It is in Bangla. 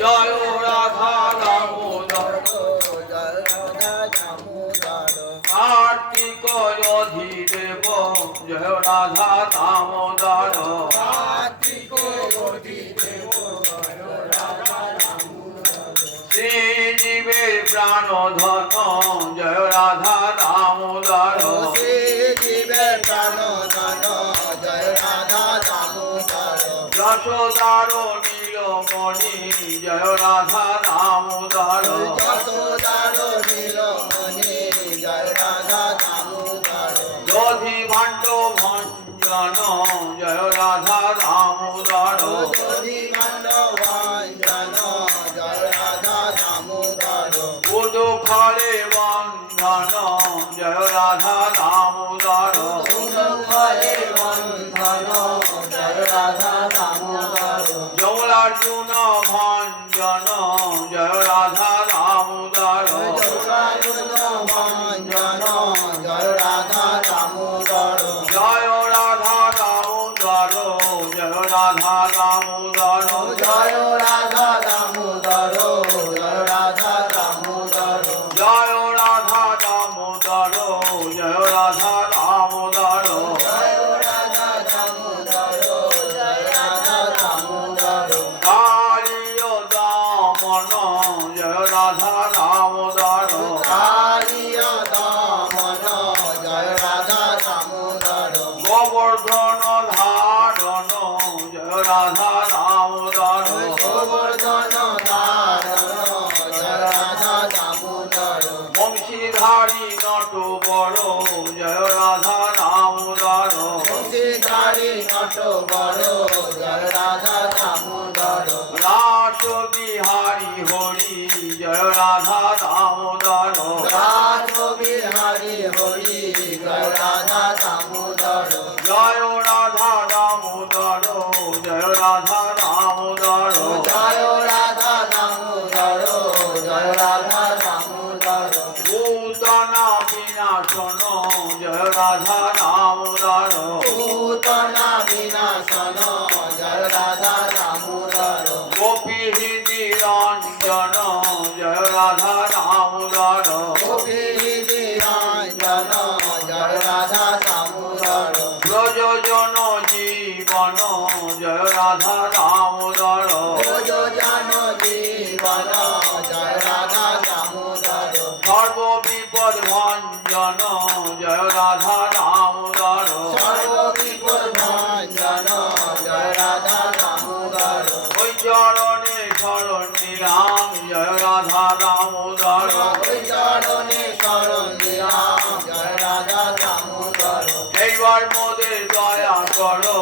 জয় রাধা দামোদর কার্তিক অধিদেব জয় রাধা দামোদর শ্রীজীবের প্রাণধন জয় রাধা দামোদর যশোদার নীলমণি জয় রাধা দামোদর দধি ভাণ্ড ভঞ্জন জয় রাধা দামোদর বুধু ফলে বন্ধন জয় রাধা দামোদর জৌলার্জুন ভঞ্জন জয় রাধা দামোদর জয় রাধা দামোদর জয় রাধা দামোদর জয় রাধা দামোদর জয় রাধা দামোদর জয় রাধা দামোদর জয় রাধা দামোদর জয় রাধা দামোদর কালিয় দামন জয় রাধা দামোদর গোবর্ধন ধারণ জয় রাধা দামোদর বংশীধারী নট বড় জয় রাধা দামোদর রাস বিহারী হরি জয় রাধা দামোদর জয় রাধা দামোদর জয় রাধা দামোদর ভূতনা বিনাশন জয় রাধা দামোদর গোপী হৃদি রঞ্জন জয় রাধা দামোদর প্রযোজন জীবন জয় রাধা দামোদর সর্ব বিপদ ভঞ্জন জয় রাধা দামোদর ওই চরণে শরণ নিরাম জয় রাধা দামোদর এইবার মোদের দয়া করো